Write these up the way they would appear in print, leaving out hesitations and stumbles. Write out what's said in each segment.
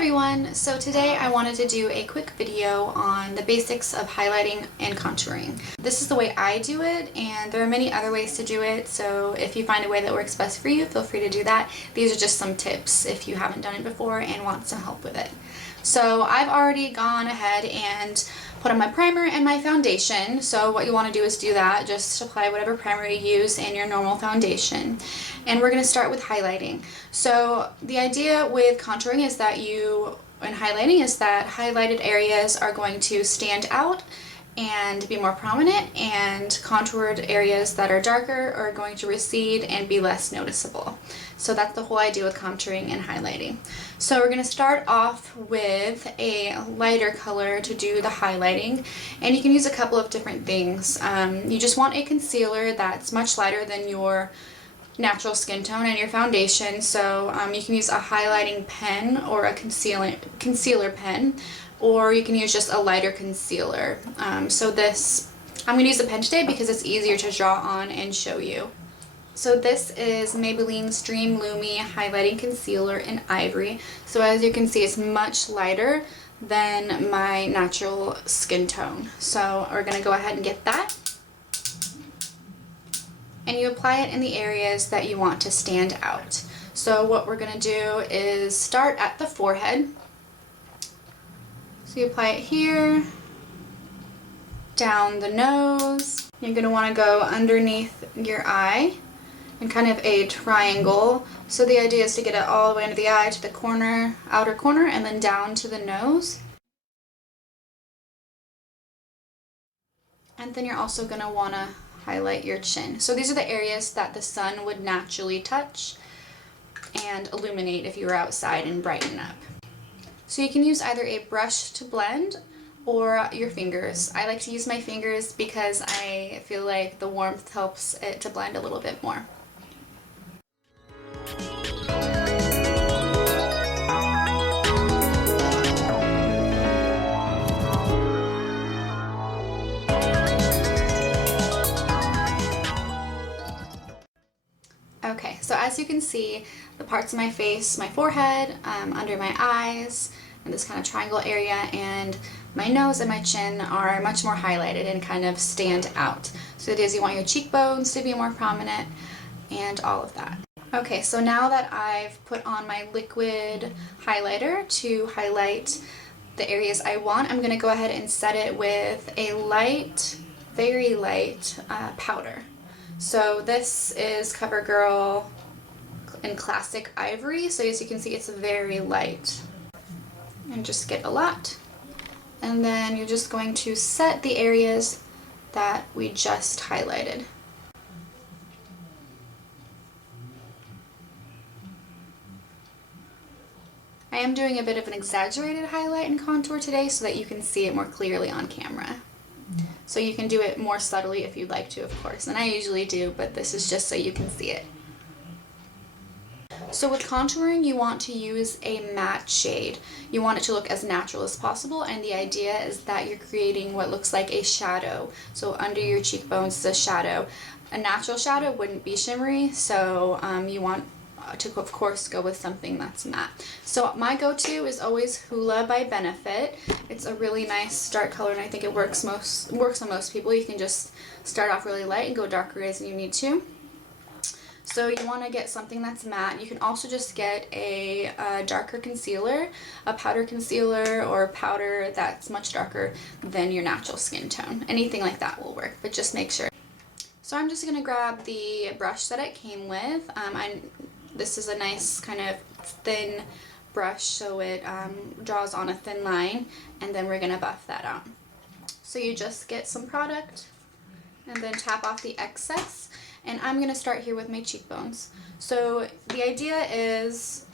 everyone! So today I wanted to do a quick video on the basics of highlighting and contouring. This is the way I do it, and there are many other ways to do it, so if you find a way that works best for you, feel free to do that. These are just some tips if you haven't done it before and want some help with it. So I've already gone ahead and put on my primer and my foundation. So what you want to do is do that. Just apply whatever primer you use in your normal foundation. And we're going to start with highlighting. So the idea with contouring is that highlighting is that highlighted areas are going to stand out and be more prominent, and contoured areas that are darker are going to recede and be less noticeable. So that's the whole idea with contouring and highlighting. So we're going to start off with a lighter color to do the highlighting, and you can use a couple of different things. You just want a concealer that's much lighter than your natural skin tone and your foundation, so you can use a highlighting pen or a concealer pen, or you can use just a lighter concealer. I'm going to use a pen today because it's easier to draw on and show you. So this is Maybelline's Dream Lumi Highlighting Concealer in Ivory. So as you can see, it's much lighter than my natural skin tone. So we're going to go ahead and get that. And you apply it in the areas that you want to stand out. So what we're going to do is start at the forehead. So you apply it here, down the nose. You're going to want to go underneath your eye in kind of a triangle. So the idea is to get it all the way under the eye to the corner, outer corner, and then down to the nose. And then you're also going to want to highlight your chin. So these are the areas that the sun would naturally touch and illuminate if you were outside and brighten up. So you can use either a brush to blend or your fingers. I like to use my fingers because I feel like the warmth helps it to blend a little bit more. Okay, so as you can see, the parts of my face, my forehead, under my eyes, and this kind of triangle area, and my nose and my chin are much more highlighted and kind of stand out. So it is, you want your cheekbones to be more prominent and all of that. Okay, so now that I've put on my liquid highlighter to highlight the areas I want, I'm going to go ahead and set it with a light, very light powder. So this is CoverGirl in Classic Ivory, so as you can see, it's very light. And just get a lot. And then you're just going to set the areas that we just highlighted. I am doing a bit of an exaggerated highlight and contour today so that you can see it more clearly on camera. So you can do it more subtly if you'd like to, of course, and I usually do, but this is just so you can see it. So with contouring, you want to use a matte shade. You want it to look as natural as possible, and the idea is that you're creating what looks like a shadow. So under your cheekbones is a shadow. A natural shadow wouldn't be shimmery, so you want to, of course, go with something that's matte. So my go-to is always Hoola by Benefit. It's a really nice dark color, and I think it works on most people. You can just start off really light and go darker as you need to. So you want to get something that's matte. You can also just get a darker concealer, a powder concealer, or powder that's much darker than your natural skin tone. Anything like that will work, but just make sure. So I'm just going to grab the brush that it came with. This is a nice kind of thin brush, so it draws on a thin line, and then we're going to buff that out. So you just get some product and then tap off the excess. And I'm going to start here with my cheekbones. So the idea is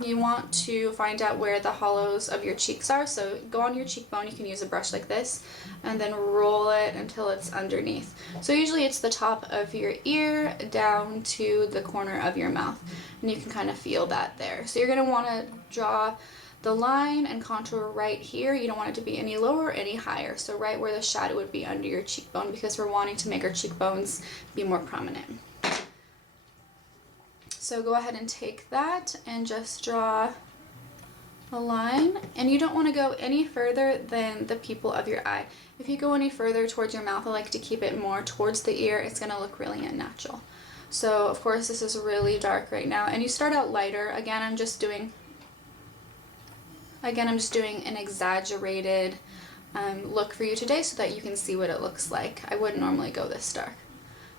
you want to find out where the hollows of your cheeks are. So go on your cheekbone, you can use a brush like this, and then roll it until it's underneath. So usually it's the top of your ear down to the corner of your mouth. And you can kind of feel that there. So you're going to want to draw the line and contour right here. You don't want it to be any lower or any higher, so right where the shadow would be under your cheekbone, because we're wanting to make our cheekbones be more prominent. So go ahead and take that and just draw a line, and you don't want to go any further than the pupil of your eye. If you go any further towards your mouth, I like to keep it more towards the ear. It's going to look really unnatural. So of course this is really dark right now, and you start out lighter. Again, I'm just doing an exaggerated look for you today so that you can see what it looks like. I wouldn't normally go this dark.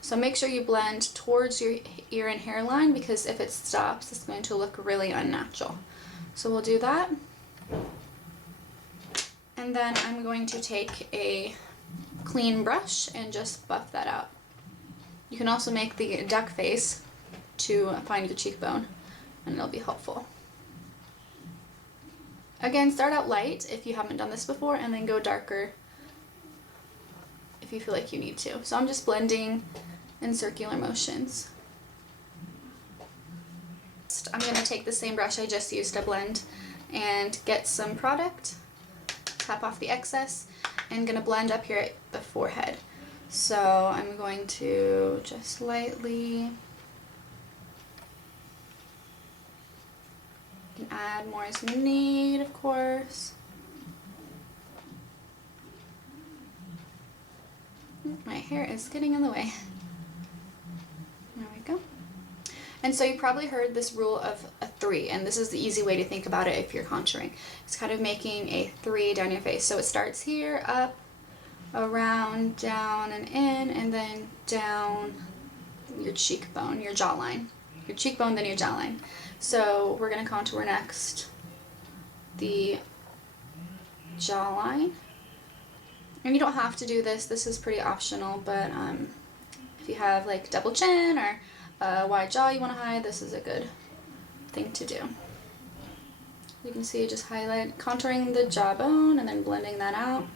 So make sure you blend towards your ear and hairline, because if it stops, it's going to look really unnatural. So we'll do that. And then I'm going to take a clean brush and just buff that out. You can also make the duck face to find your cheekbone, and it'll be helpful. Again, start out light if you haven't done this before, and then go darker if you feel like you need to. So I'm just blending in circular motions. I'm going to take the same brush I just used to blend and get some product, tap off the excess, and going to blend up here at the forehead. So I'm going to just lightly, you can add more as you need, of course. My hair is getting in the way. There we go. And so you probably heard this rule of a 3, and this is the easy way to think about it if you're contouring. It's kind of making a 3 down your face. So it starts here, up, around, down, and in, and then down your cheekbone, your jawline. Your cheekbone, then your jawline. So we're going to contour next the jawline. And you don't have to do this. This is pretty optional, but if you have like double chin or a wide jaw you want to hide, this is a good thing to do. You can see just contouring the jawbone and then blending that out.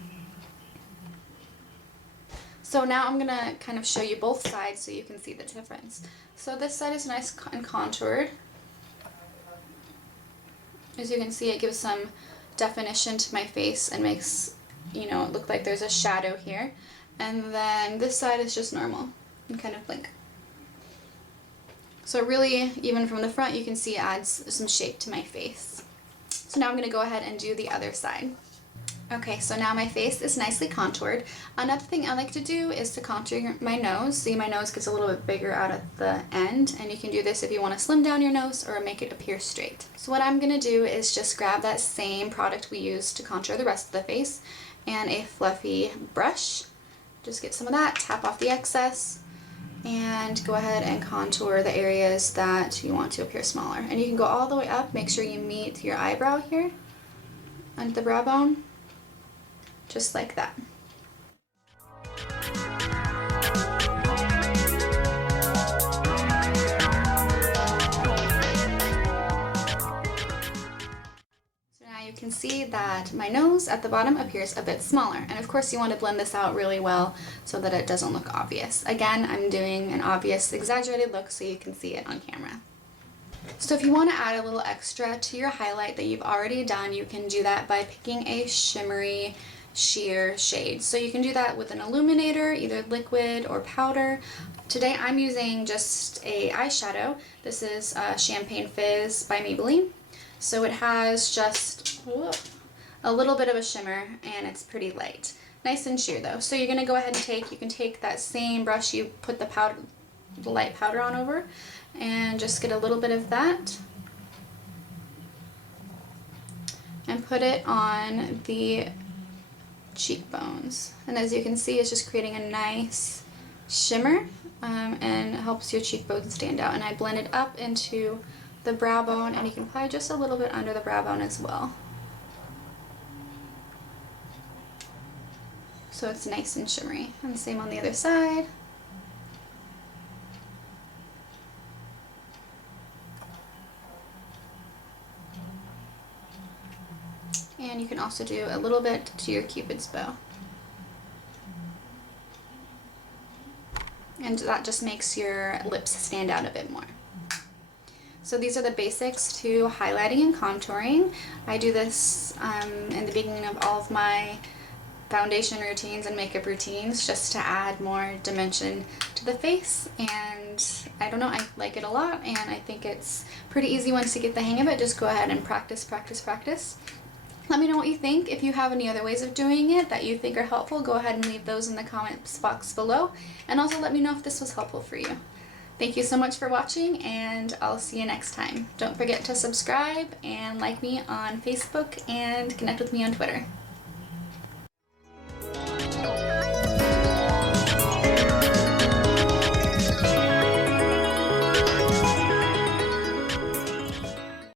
So now I'm going to kind of show you both sides so you can see the difference. So this side is nice and contoured. As you can see, it gives some definition to my face and makes, you know, it look like there's a shadow here. And then this side is just normal and kind of blink. So really, even from the front, you can see it adds some shape to my face. So now I'm going to go ahead and do the other side. Okay, so now my face is nicely contoured. Another thing I like to do is to contour my nose. See, my nose gets a little bit bigger out at the end, and you can do this if you want to slim down your nose or make it appear straight. So what I'm going to do is just grab that same product we used to contour the rest of the face and a fluffy brush. Just get some of that, tap off the excess, and go ahead and contour the areas that you want to appear smaller. And you can go all the way up, make sure you meet your eyebrow here under the brow bone, just like that. You can see that my nose at the bottom appears a bit smaller, and of course you want to blend this out really well so that it doesn't look obvious. Again, I'm doing an obvious exaggerated look so you can see it on camera. So if you want to add a little extra to your highlight that you've already done, you can do that by picking a shimmery sheer shade. So you can do that with an illuminator, either liquid or powder. Today I'm using just a eyeshadow. This is Champagne Fizz by Mabelline. So it has just a little bit of a shimmer, and it's pretty light. Nice and sheer though. So you're going to go ahead and you can take that same brush you put the light powder on over, and just get a little bit of that and put it on the cheekbones. And as you can see, it's just creating a nice shimmer, and it helps your cheekbones stand out. And I blend it up into the brow bone, and you can apply just a little bit under the brow bone as well. So it's nice and shimmery. And the same on the other side. And you can also do a little bit to your Cupid's bow. And that just makes your lips stand out a bit more. So these are the basics to highlighting and contouring. I do this in the beginning of all of my foundation routines and makeup routines just to add more dimension to the face and and I don't know, I like it a lot, and I think it's pretty easy once you get the hang of it. Just go ahead and practice, practice, practice. Let me know what you think. If you have any other ways of doing it that you think are helpful, go ahead and leave those in the comments box below, and also let me know if this was helpful for you. Thank you so much for watching, and I'll see you next time. Don't forget to subscribe and like me on Facebook and connect with me on Twitter.